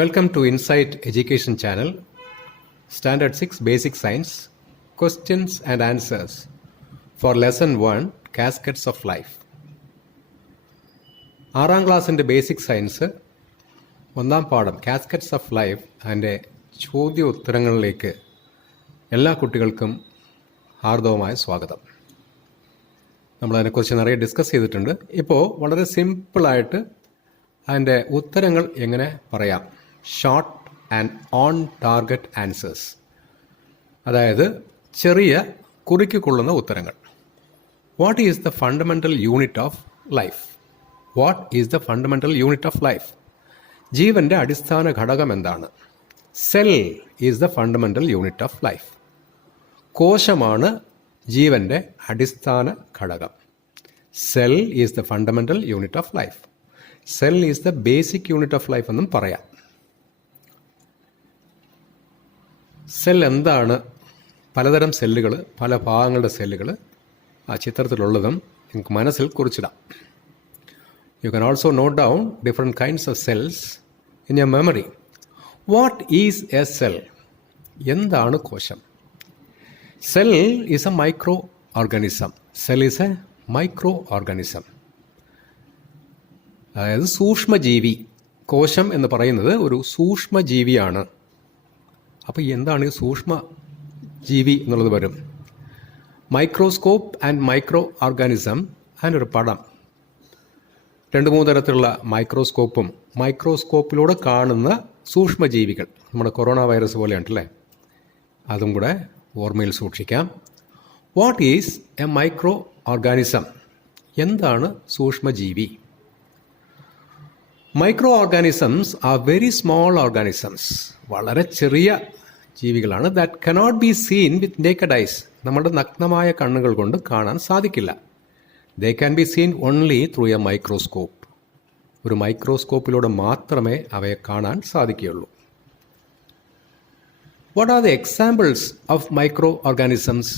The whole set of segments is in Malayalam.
Welcome to Insight Education Channel, Standard 6 Basic Science, Questions and Answers for Lesson-1, Caskets of Life. 6ാം ക്ലാസ്സിൻ്റെ ബേസിക് സയൻസ് 1ാം പാഠം കാസ്കറ്റ്സ് ഓഫ് ലൈഫ് അതിൻ്റെ ചോദ്യ ഉത്തരങ്ങളിലേക്ക് എല്ലാ കുട്ടികൾക്കും ഹാർദവമായ സ്വാഗതം. നമ്മളതിനെക്കുറിച്ച് നിറയെ ഡിസ്കസ് ചെയ്തിട്ടുണ്ട്. ഇപ്പോൾ വളരെ സിമ്പിളായിട്ട് അതിൻ്റെ ഉത്തരങ്ങൾ എങ്ങനെ പറയാം, short and on target answers, അതായത് ചെറിയ കുറിക്കൊള്ളുന്ന ഉത്തരങ്ങൾ. What is the fundamental unit of life? What is the fundamental unit of life? ജീവൻ്റെ അടിസ്ഥാന ഘടകം എന്താണ്? Cell is the fundamental unit of life. കോശമാണ് ജീവൻ്റെ അടിസ്ഥാന ഘടകം. Cell is the fundamental unit of life. Cell is the basic unit of life എന്നും പറയാം. സെൽ എന്താണ്? പലതരം സെല്ലുകൾ, പല ഭാഗങ്ങളുടെ സെല്ലുകൾ ആ ചിത്രത്തിലുള്ളതും നിങ്ങൾക്ക് മനസ്സിൽ കുറിച്ചിടാം. You can also note down different kinds of cells in your memory. What is a cell? എന്താണ് കോശം? Cell is a microorganism. Cell is a microorganism, അതായത് സൂക്ഷ്മജീവി. കോശം എന്ന് പറയുന്നത് ഒരു സൂക്ഷ്മജീവിയാണ്. അപ്പോൾ എന്താണ് ഈ സൂക്ഷ്മജീവി എന്നുള്ളത് വരും. മൈക്രോസ്കോപ്പ് ആൻഡ് മൈക്രോ ഓർഗാനിസം, അതിനൊരു പടം. 2-3 തരത്തിലുള്ള മൈക്രോസ്കോപ്പും മൈക്രോസ്കോപ്പിലൂടെ കാണുന്ന സൂക്ഷ്മജീവികൾ, നമ്മുടെ കൊറോണ വൈറസ് പോലെയുണ്ടല്ലേ, അതും കൂടെ ഓർമ്മയിൽ സൂക്ഷിക്കാം. What is a microorganism? എന്താണ് സൂക്ഷ്മജീവി? Microorganisms are very small organisms. വളരെ ചെറിയ ജീവികളാണ്. That cannot be seen with naked eyes. നമ്മുടെ നഗ്നമായ കണ്ണുകൾ കൊണ്ട് കാണാൻ സാധിക്കില്ല. They can be seen only through a microscope. ഒരു മൈക്രോസ്കോപ്പിലൂടെ മാത്രമേ അവയെ കാണാൻ സാധിക്കുകയുള്ളൂ. What are the examples of microorganisms?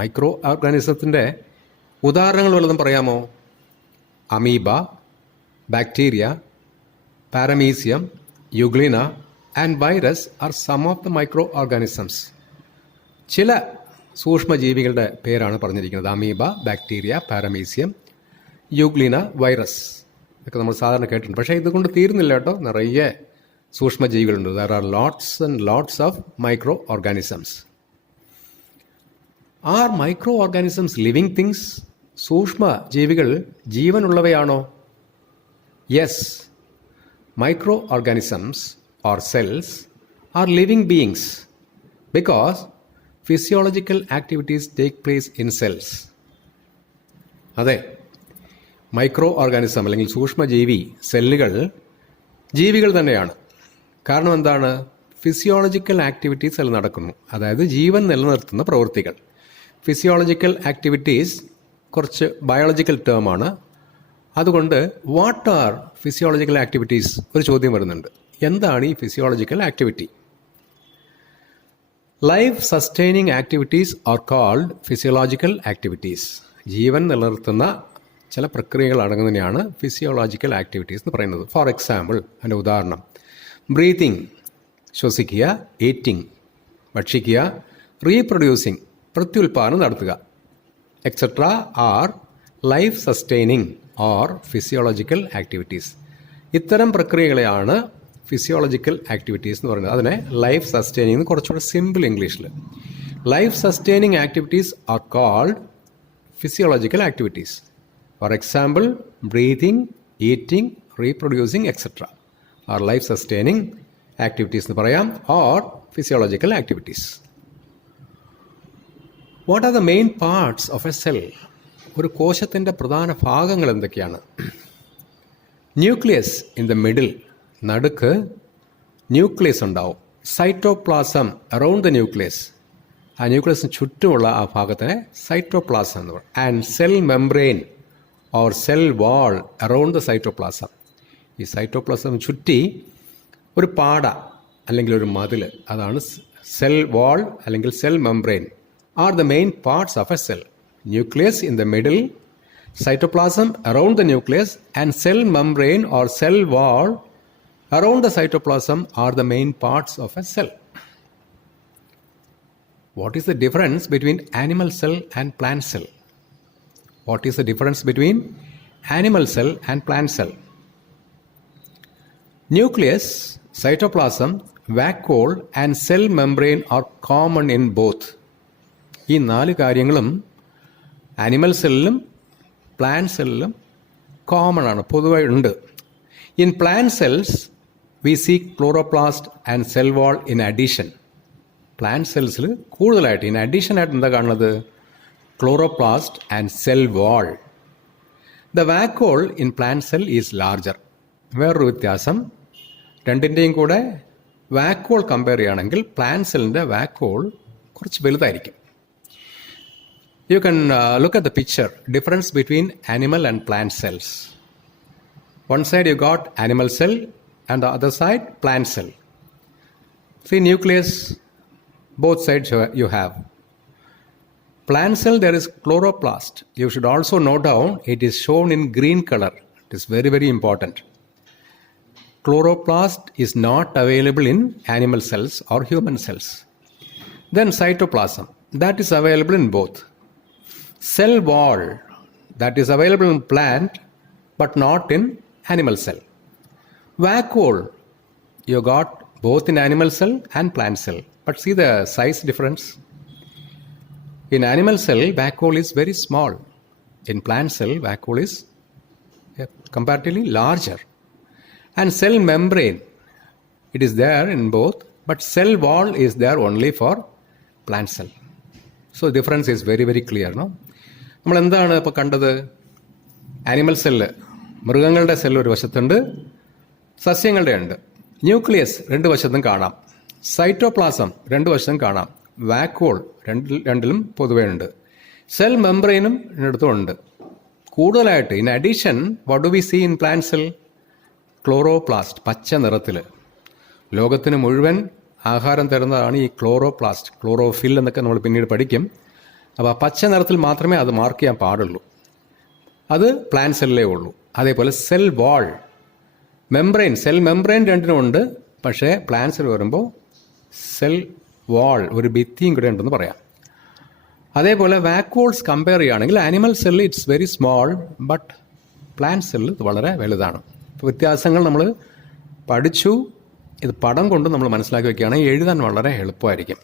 മൈക്രോ ഓർഗാനിസത്തിൻ്റെ ഉദാഹരണങ്ങൾ വല്ലതും പറയാമോ? Amoeba, bacteria, paramecium, euglena and virus are some of the micro organisms. ചില സൂക്ഷ്മജീവികളുടെ പേരാണ് പറഞ്ഞിരിക്കുന്നത്. Amoeba, bacteria, paramecium, euglena, virus ഒക്കെ നമ്മൾ സാധാരണ കേട്ടിട്ടുണ്ട്. പക്ഷേ ഇതുകൊണ്ട് തീരുന്നില്ല കേട്ടോ. നിറയെ സൂക്ഷ്മജീവികളുണ്ട്. There are lots and lots of microorganisms. Are microorganisms living things? സൂക്ഷ്മജീവികൾ ജീവനുള്ളവയാണോ? Yes, microorganisms or cells are living beings because physiological activities take place in cells. അതെ, മൈക്രോ ഓർഗാനിസം അല്ലെങ്കിൽ സൂക്ഷ്മജീവി സെല്ലുകൾ ജീവികൾ തന്നെയാണ്. കാരണം എന്താണ്? ഫിസിയോളജിക്കൽ ആക്ടിവിറ്റീസ് അതിൽ നടക്കുന്നു, അതായത് ജീവൻ നിലനിർത്തുന്ന പ്രവൃത്തികൾ. ഫിസിയോളജിക്കൽ ആക്ടിവിറ്റീസ് കുറച്ച് ബയോളജിക്കൽ ടേമാണ്. അതുകൊണ്ട് വാട്ട് ആർ ഫിസിയോളജിക്കൽ ആക്ടിവിറ്റീസ്? ഒരു ചോദ്യം വരുന്നുണ്ട്. എന്താണ് ഈ physiological activity? Life sustaining activities are called physiological activities. ജീവൻ നിലനിർത്തുന്ന ചില പ്രക്രിയകൾ അടങ്ങുന്നതിനെയാണ് ഫിസിയോളജിക്കൽ ആക്ടിവിറ്റീസ് എന്ന് പറയുന്നത്. ഫോർ എക്സാമ്പിൾ, അതിൻ്റെ ഉദാഹരണം ബ്രീത്തിങ്, ശ്വസിക്കുക, ഈറ്റിംഗ്, ഭക്ഷിക്കുക, റീപ്രൊഡ്യൂസിങ്, പ്രത്യുൽപാദനം നടത്തുക, etcetera are life sustaining or physiological activities. ഇത്തരം പ്രക്രിയകളെയാണ് ഫിസിയോളജിക്കൽ ആക്ടിവിറ്റീസ് എന്ന് പറയുന്നത്. അതിനെ ലൈഫ് സസ്റ്റൈനിങ് എന്ന് കുറച്ചുകൂടെ സിമ്പിൾ ഇംഗ്ലീഷിൽ. Life sustaining activities are called physiological activities. For example, breathing, eating, reproducing etcetera are life sustaining activities എന്ന് പറയാം, or physiological activities. What are the main parts of a cell? ഒരു കോശത്തിൻ്റെ പ്രധാന ഭാഗങ്ങൾ എന്തൊക്കെയാണ്? ന്യൂക്ലിയസ് ഇൻ ദ മിഡിൽ, നടുക്ക് ന്യൂക്ലിയസ് ഉണ്ടാവും. സൈറ്റോപ്ലാസം അറൗണ്ട് ദ ന്യൂക്ലിയസ്, ആ ന്യൂക്ലിയസിന് ചുറ്റുമുള്ള ആ ഭാഗത്തിനെ സൈറ്റോപ്ലാസം എന്ന് പറയും. And cell membrane or cell wall around the cytoplasm. ഈ സൈറ്റോപ്ലാസം ചുറ്റി ഒരു പാട അല്ലെങ്കിൽ ഒരു മതിൽ, അതാണ് സെൽ വാൾ അല്ലെങ്കിൽ cell membrane, R the main parts of a cell. Nucleus in the middle, cytoplasm around the nucleus, and cell membrane or cell wall Around the cytoplasm are the main parts of a cell. What is the difference between animal cell and plant cell? What is the difference between animal cell and plant cell? Nucleus, cytoplasm, vacuole and cell membrane are common in both. ഈ 4 കാര്യങ്ങളും ആനിമൽ സെല്ലിലും പ്ലാന്റ് സെല്ലിലും കോമൺ ആണ്, പൊതുവായി ഉണ്ട്. In plant cells we see chloroplast and cell wall in addition. Plant സെൽസിൽ കൂടുതലായിട്ട് ഇൻ അഡീഷൻ ആയിട്ട് എന്താ കാണുന്നത്? Chloroplast and cell wall. The vacuole in plant cell is larger. വേറൊരു വ്യത്യാസം, രണ്ടിൻ്റെയും കൂടെ വാക്വോൾ കമ്പയർ ചെയ്യുകയാണെങ്കിൽ പ്ലാന്റ് സെല്ലിൻ്റെ വാക്വോൾ കുറച്ച് വലുതായിരിക്കും. You can look at the picture, difference between animal and plant cells. One side you got animal cell and the other side plant cell. See nucleus, both sides you have. Plant cell there is chloroplast. You should also note down it is shown in green color. It is very, very important. Chloroplast is not available in animal cells or human cells. Then cytoplasm, that is available in both. Cell wall, that is available in plant but not in animal cell. Vacuole, you got both in animal cell and plant cell. But see the size difference. In animal cell, vacuole is very small. In plant cell, vacuole is comparatively larger. And cell membrane, it is there in both, but cell wall is there only for plant cell. So difference is very, very clear, no? നമ്മൾ എന്താണ് ഇപ്പോൾ കണ്ടത്? ആനിമൽ സെല്ല്, മൃഗങ്ങളുടെ സെല്ല് ഒരു വശത്തുണ്ട്, സസ്യങ്ങളുടെ ഉണ്ട്. ന്യൂക്ലിയസ് 2 വശത്തും കാണാം. സൈറ്റോപ്ലാസം 2 വശത്തും കാണാം. വാക്വോൾ രണ്ടിലും പൊതുവേ ഉണ്ട്. സെൽ മെംബ്രെയിനും രണ്ടിടത്തും ഉണ്ട്. കൂടുതലായിട്ട് in addition what do we see in plant cell? Chloroplast, പച്ച നിറത്തിൽ. ലോകത്തിന് മുഴുവൻ ആഹാരം തരുന്നതാണ് ഈ ക്ലോറോപ്ലാസ്റ്റ്. ക്ലോറോഫിൽ എന്നൊക്കെ നമ്മൾ പിന്നീട് പഠിക്കും. അപ്പോൾ ആ പച്ച നിറത്തിൽ മാത്രമേ അത് മാർക്ക് ചെയ്യാൻ പാടുള്ളൂ. അത് പ്ലാന്റ് സെല്ലിലേ ഉള്ളൂ. അതേപോലെ cell wall, membrane, cell membrane രണ്ടിനും ഉണ്ട്. പക്ഷേ പ്ലാന്റ് സെൽ വരുമ്പോൾ സെൽ വാൾ, ഒരു ഭിത്തിയും കൂടെ ഉണ്ടെന്ന് പറയാം. അതേപോലെ വാക്വോൾസ് കമ്പയർ ചെയ്യുകയാണെങ്കിൽ animal cell it's very small, but plant cell ഇത് വളരെ വലുതാണ്. ഇപ്പോൾ വ്യത്യാസങ്ങൾ നമ്മൾ പഠിച്ചു. ഇത് പടം കൊണ്ട് നമ്മൾ മനസ്സിലാക്കി വയ്ക്കുകയാണെങ്കിൽ എഴുതാൻ വളരെ എളുപ്പമായിരിക്കും.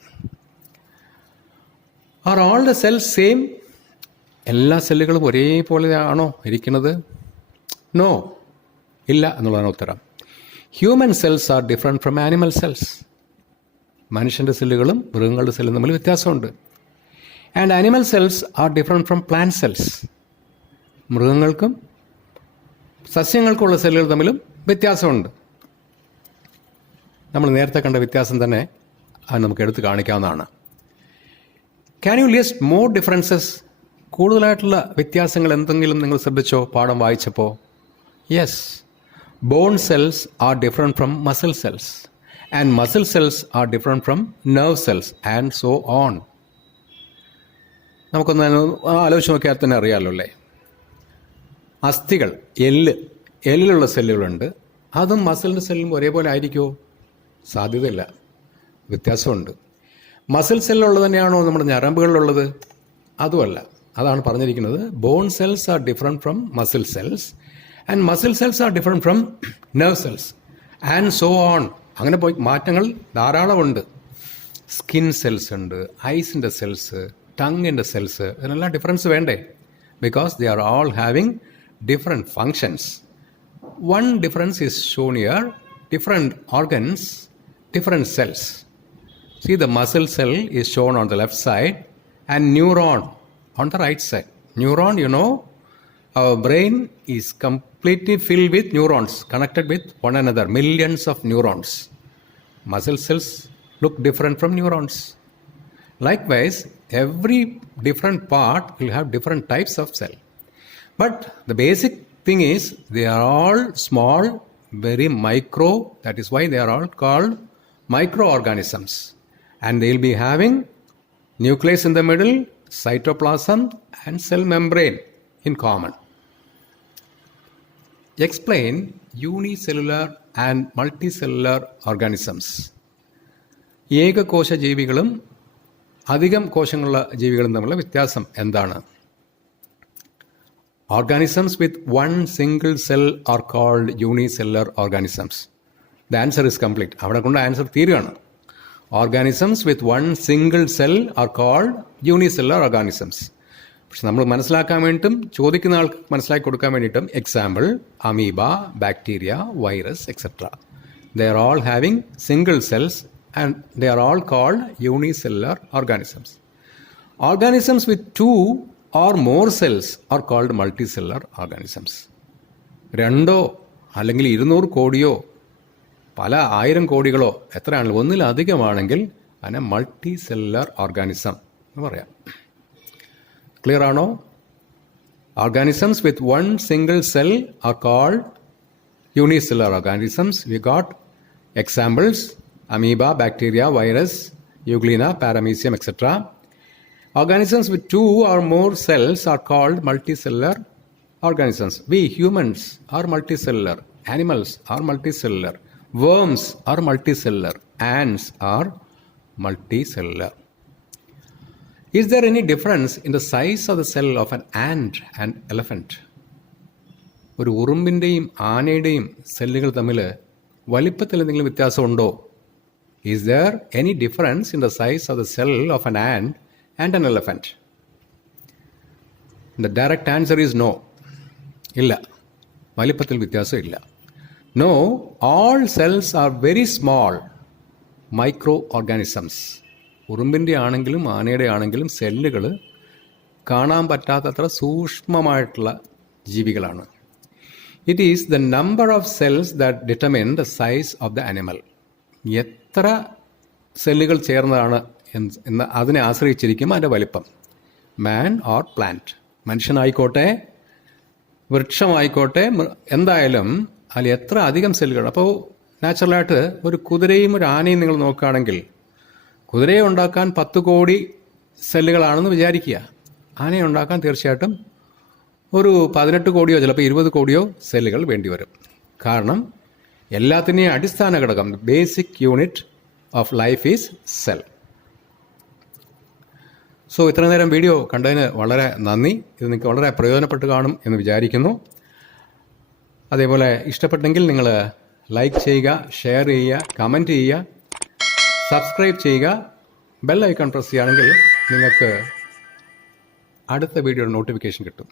Are all the cells same? എല്ലാ സെല്ലുകളും ഒരേപോലെ ആണോ ഇരിക്കുന്നത്? നോ, ഇല്ല എന്നുള്ളതാണ് ഉത്തരം. Human cells are different from animal cells. മനുഷ്യൻ്റെ സെല്ലുകളും മൃഗങ്ങളുടെ സെല്ലും തമ്മിൽ വ്യത്യാസമുണ്ട്. And animal cells are different from plant cells. മൃഗങ്ങൾക്കും സസ്യങ്ങൾക്കുള്ള സെല്ലുകൾ തമ്മിലും വ്യത്യാസമുണ്ട്. നമ്മൾ നേരത്തെ കണ്ട വ്യത്യാസം തന്നെ അത് നമുക്ക് എടുത്ത് കാണിക്കാവുന്നതാണ്. Can you list more differences? കൂടുതലായിട്ടുള്ള വ്യത്യാസങ്ങൾ എന്തെങ്കിലും നിങ്ങൾ ശ്രദ്ധിച്ചോ പാഠം വായിച്ചപ്പോൾ? Yes, bone cells are different from muscle cells and muscle cells are different from nerve cells and so on. നമുക്കൊന്ന് ആലോചിച്ച് നോക്കിയാൽ തന്നെ അറിയാമല്ലോ അല്ലേ? അസ്ഥികൾ, എല്ലിലുള്ള സെല്ലുകളുണ്ട്. അതും മസിലിൻ്റെ സെല്ലും ഒരേപോലെ ആയിരിക്കുമോ? സാധ്യതയില്ല, വ്യത്യാസമുണ്ട്. മസിൽ സെല്ലുള്ളത് തന്നെയാണോ നമ്മുടെ ഞരമ്പുകളിലുള്ളത്? അതുമല്ല. അതാണ് പറഞ്ഞിരിക്കുന്നത്, bone cells are different from muscle cells and muscle cells are different from nerve cells and so on. അങ്ങനെ പോയി മാറ്റങ്ങൾ ധാരാളമുണ്ട്. സ്കിൻ സെൽസ് ഉണ്ട്, ഐസിൻ്റെ സെൽസ്, ടങ്ങിൻ്റെ സെൽസ്, ഇതിനെല്ലാം ഡിഫറൻസ് വേണ്ടേ? Because they are all having different functions. One difference is shown here, different organs, different cells. See, the muscle cell is shown on the left side and neuron on the right side. Neuron, you know, our brain is completely filled with neurons, connected with one another, millions of neurons. Muscle cells look different from neurons. Likewise, every different part will have different types of cell. But the basic thing is they are all small, very micro. That is why they are all called microorganisms. And they will be having nucleus in the middle, cytoplasm and cell membrane in common. Explain unicellular and multicellular organisms. ഏകകോശ ജീവികളും അധികം കോശങ്ങളുള്ള ജീവികളും തമ്മിലുള്ള വ്യത്യാസം എന്താണ്? Organisms with one single cell are called unicellular organisms. The answer is complete. അവിടെ കൊണ്ട് ആൻസർ തീരുകയാണ്. Organisms with one single cell are called unicellular organisms. പക്ഷെ നമ്മൾ മനസ്സിലാക്കാൻ വേണ്ടിയിട്ടും ചോദിക്കുന്ന ആൾക്ക് മനസ്സിലാക്കി കൊടുക്കാൻ വേണ്ടിയിട്ടും example amoeba, bacteria, virus etcetera. They are all having single cells and they are all called unicellular organisms. Organisms with two or more cells are called multicellular organisms. 2 അല്ലെങ്കിൽ 200 കോടിയോ പല 1000 കോടികളോ എത്രയാണല്ലോ ഒന്നിലധികമാണെങ്കിൽ അതിനെ മൾട്ടി സെല്ലുലാർ ഓർഗാനിസം എന്ന് പറയാം. ക്ലിയർ ആണോ? Organisms with one single cell are called unicellular organisms. We got examples amoeba, bacteria, virus, euglena, paramecium etcetera. Organisms with 2 or more cells are called multicellular organisms. We humans are multicellular. Animals are multicellular. Worms are multicellular. Ants are multicellular. Is there any difference in the size of the cell of an ant and elephant? ഒരു ഉറുമ്പിൻ്റെയും ആനയുടെയും സെല്ലുകൾ തമ്മിൽ വലിപ്പത്തിൽ എന്തെങ്കിലും വ്യത്യാസമുണ്ടോ? Is there any difference in the size of the cell of an ant and an elephant? The direct answer is no. ഇല്ല, വലിപ്പത്തിൽ വ്യത്യാസം ഇല്ല. No, all cells are very small micro organisms. ഉറുമ്പിൻ്റെ ആണെങ്കിലും ആനയുടെ ആണെങ്കിലും സെല്ലുകൾ കാണാൻ പറ്റാത്തത്ര സൂക്ഷ്മമായിട്ടുള്ള ജീവികളാണ്. It is the number of cells that determine the size of the animal. എത്ര സെല്ലുകൾ ചേർന്നതാണ് എന്ന് അതിനെ ആശ്രയിച്ചിരിക്കും അതിൻ്റെ വലിപ്പം. മാൻ ഓർ പ്ലാന്റ്, മനുഷ്യനായിക്കോട്ടെ വൃക്ഷമായിക്കോട്ടെ എന്തായാലും അതിൽ എത്ര അധികം സെല്ലുകൾ. അപ്പോൾ നാച്ചുറലായിട്ട് ഒരു കുതിരയും ഒരു ആനയും നിങ്ങൾ നോക്കുകയാണെങ്കിൽ കുതിരയെ ഉണ്ടാക്കാൻ 10 കോടി സെല്ലുകളാണെന്ന് വിചാരിക്കുക. ആനയെ ഉണ്ടാക്കാൻ തീർച്ചയായിട്ടും ഒരു 18 കോടിയോ ചിലപ്പോൾ 20 കോടിയോ സെല്ലുകൾ വേണ്ടിവരും. കാരണം എല്ലാത്തിൻ്റെയും അടിസ്ഥാന ഘടകം, basic unit of life is cell. So ഇത്ര നേരം വീഡിയോ കണ്ടതിന് വളരെ നന്ദി. ഇത് നിങ്ങൾക്ക് വളരെ പ്രയോജനപ്പെട്ട് കാണും എന്ന് വിചാരിക്കുന്നു. അതേപോലെ ഇഷ്ടപ്പെട്ടെങ്കിൽ നിങ്ങൾ ലൈക്ക് ചെയ്യുക, ഷെയർ ചെയ്യുക, കമൻറ്റ് ചെയ്യുക, സബ്സ്ക്രൈബ് ചെയ്യുക. ബെൽ ഐക്കൺ പ്രസ് ചെയ്യുകയാണെങ്കിൽ നിങ്ങൾക്ക് അടുത്ത വീഡിയോയുടെ നോട്ടിഫിക്കേഷൻ കിട്ടും.